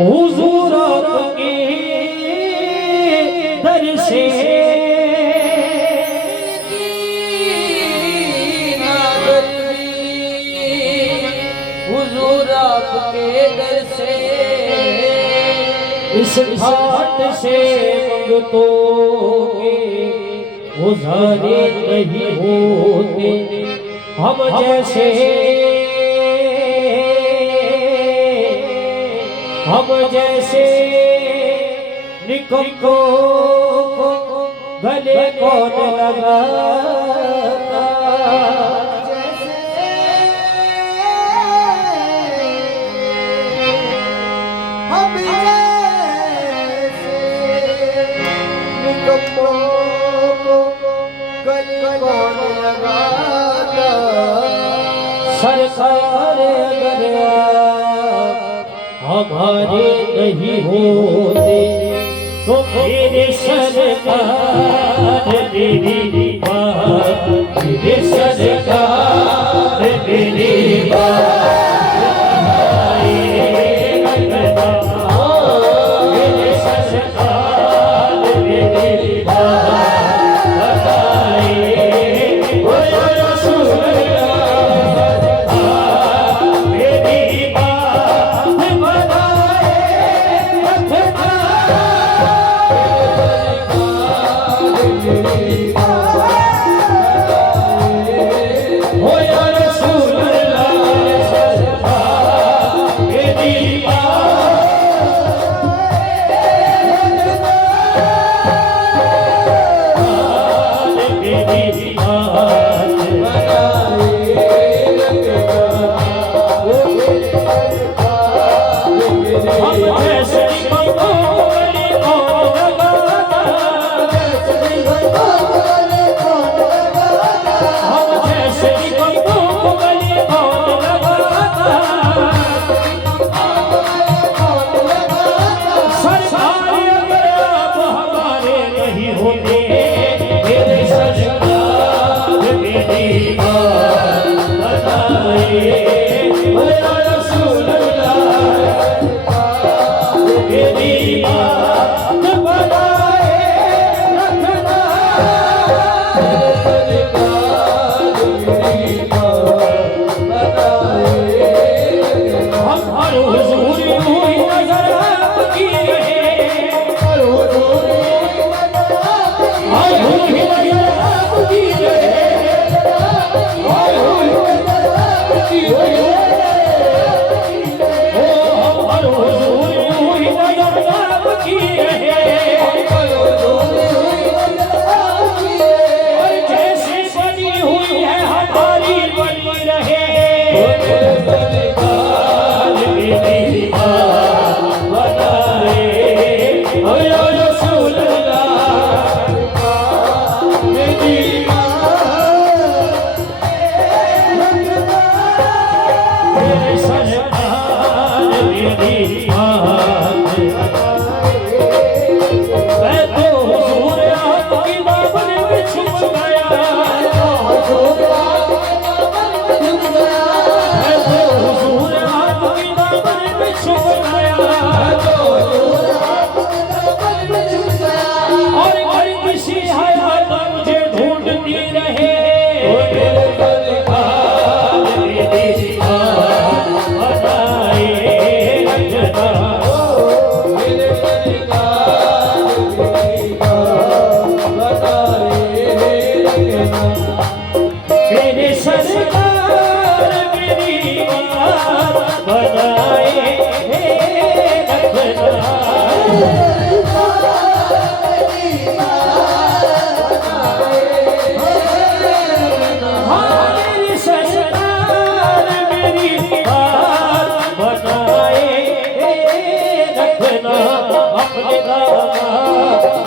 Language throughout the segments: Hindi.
हुजूर आपके दर से हुजूर आपके दर से इस घाट से मंगतों के गुजारे नहीं होते हम जैसे निकम्मों को गले कौन लगाता हम जैसे निकम्मों को गले कौन लगाता। सरकार अगर हमारे नहीं होते तो मेरे सरकार मेरी बात, मेरे सरकार मेरी बात मेरे सरकार मेरी बात बताए ओ रसूल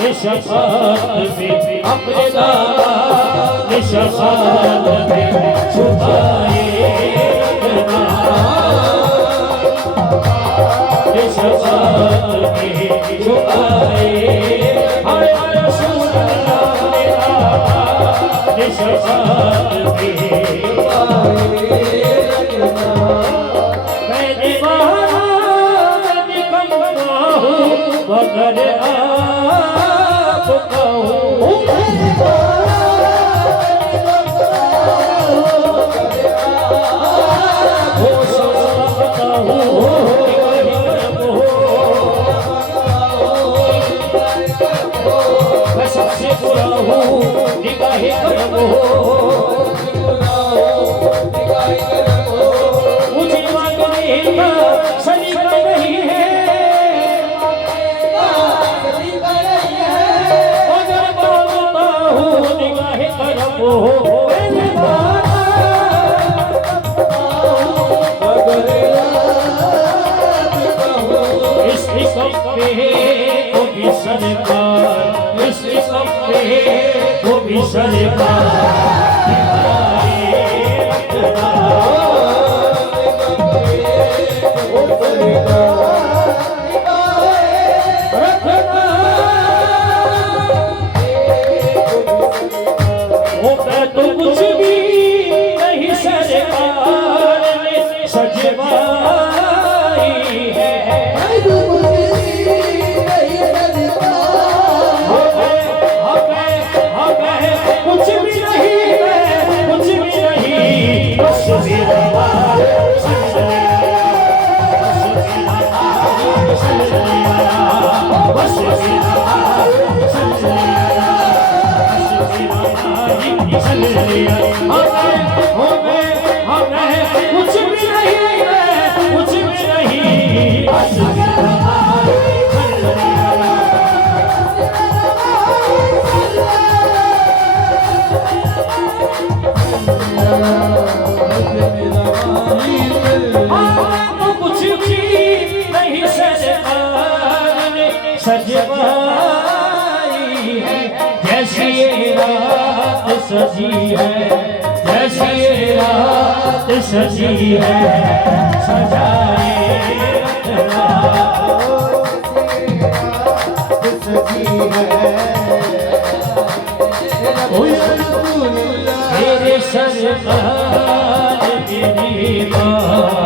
शफाअत में अपने दामन शफाअत में छुपाए रखना शफाअत में छुपाए हर रसूल अल्लाह ने शफाअत में मैं दीवाना निकम्मा हूँ मगर आपका हूँ मैं सबसे बुरा हूँ निगाहे करम हो मुझे मांगने का सलीका नहीं है मगर मांगता हूँ निगाहे करम हो इस वो भी सरकार इस वो भी सरकार तो कुछ भी नहीं सरकार ने सजवाई है कुछ भी नहीं कुछ भी नहीं बस मेरा बस कुछ भी नहीं कुछ भी नहीं कुछ भी नहीं सजवाई है जैसी ये रात सजी है जैसी ये रात सजी है सजाए रखना मेरे सरकार मेरी बात